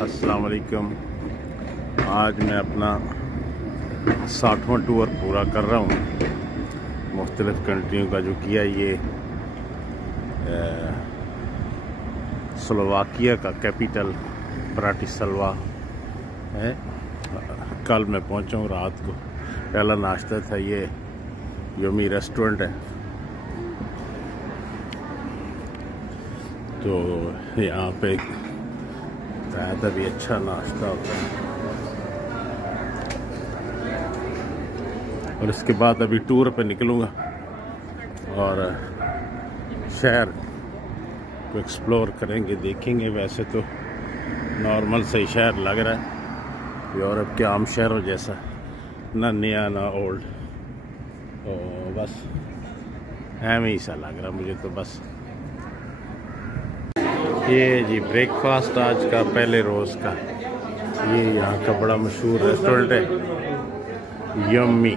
अस्सलाम वालेकुम। आज मैं अपना 60वां टूर पूरा कर रहा हूँ मुख्तलिफ़ कंट्रियों का जो किया। ये स्लोवाकिया का कैपिटल ब्राटिस्लावा है। कल मैं पहुँचा हूँ रात को। पहला नाश्ता था ये यम्मी रेस्टोरेंट है, तो यहाँ पे ज़्यादा भी अच्छा नाश्ता होता है। और इसके बाद अभी टूर पे निकलूँगा और शहर को एक्सप्लोर करेंगे, देखेंगे। वैसे तो नॉर्मल सही शहर लग रहा है, यूरोप के आम शहरों जैसा, ना नया ना ओल्ड, तो बस ऐਵੇਂ ही सा लग रहा मुझे तो। बस ये जी ब्रेकफास्ट आज का पहले रोज़ का। ये यहाँ का बड़ा मशहूर रेस्टोरेंट है यम्मी।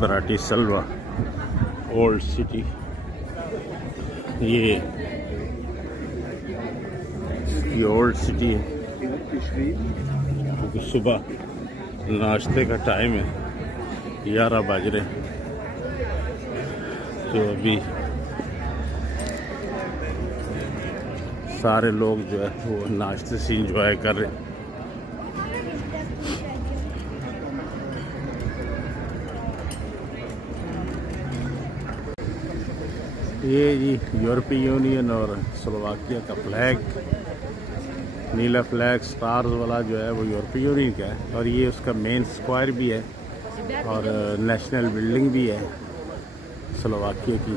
Bratislava old city. ये ओल्ड सिटी है क्योंकि सुबह नाश्ते का टाइम है, 11 बज रहे, तो अभी सारे लोग जो है वो नाश्ते से इंजॉय कर रहे हैं। ये जी यूरोपीय यूनियन और स्लोवाकिया का फ्लैग, नीला फ्लैग स्टार्स वाला जो है वो यूरोपीय यूनियन का है। और ये उसका मेन स्क्वायर भी है और नेशनल बिल्डिंग भी है स्लोवाकिया की।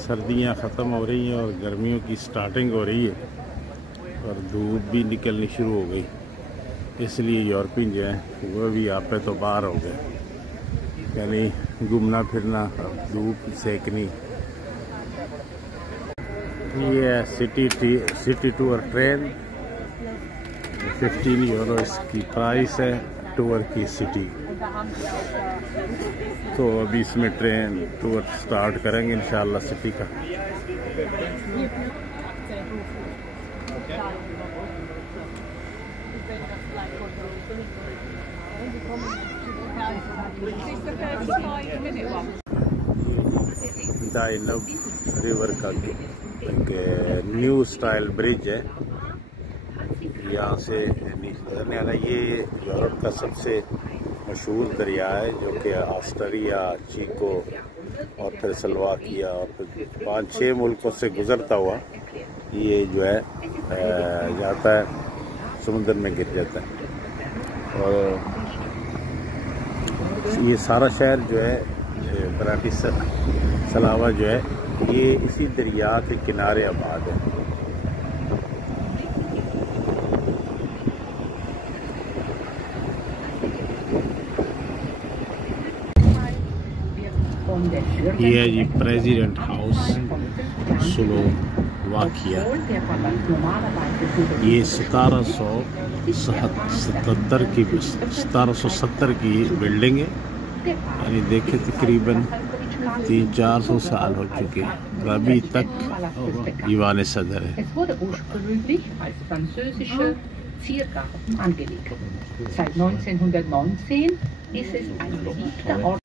सर्दियां ख़त्म हो रही हैं और गर्मियों की स्टार्टिंग हो रही है और धूप भी निकलनी शुरू हो गई, इसलिए यूरोपियन जो है वो भी यहाँ पे तो बाहर हो गए, यानी घूमना फिरना, धूप सेकनी। ये है सिटी टूर ट्रेन, 15 यूरो इसकी प्राइस है टूर की सिटी। तो अभी इसमें ट्रेन टूर स्टार्ट करेंगे इंशाल्लाह सिटी का। डाइनब रिवर का एक न्यू स्टाइल ब्रिज है, यहाँ से गुजरने वाला। ये यूरोप का सबसे मशहूर दरिया है जो कि ऑस्ट्रिया, चीको और फिर स्लोवाकिया और फिर 5-6 मुल्कों से गुजरता हुआ ये जो है जाता है, समुद्र में गिर जाता है। और ये सारा शहर जो है ब्राटिस्लावा जो है ये इसी दरिया के किनारे आबाद है। ये है जी प्रेसिडेंट हाउस स्लोवाकिया। ये 1770 की बिल्डिंग है, यानी देखे तकरीबन 300-400 साल हो चुके हैं और अभी तक दीवान सदर है। Seit 1919 ist es ein beliebter Ort.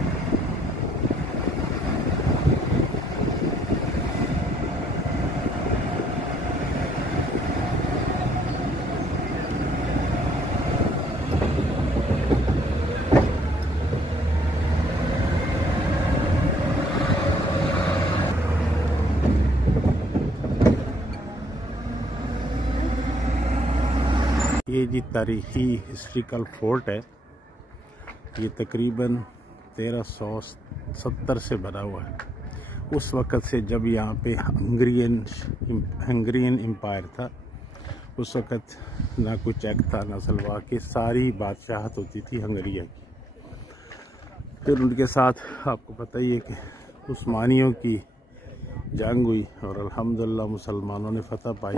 ये जी तारीखी हिस्ट्रिकल फोर्ट है। ये तकरीबन 1370 से बना हुआ है। उस वक़्त से जब यहाँ पे हंगरियन एम्पायर था, उस वक़्त ना कोई चेक था ना स्लोवाकिया, सारी बादशाहत होती थी हंगरिया की। फिर उनके साथ आपको पता ही है कि उस्मानियों की जंग हुई और अल्हम्दुलिल्लाह मुसलमानों ने फतह पाई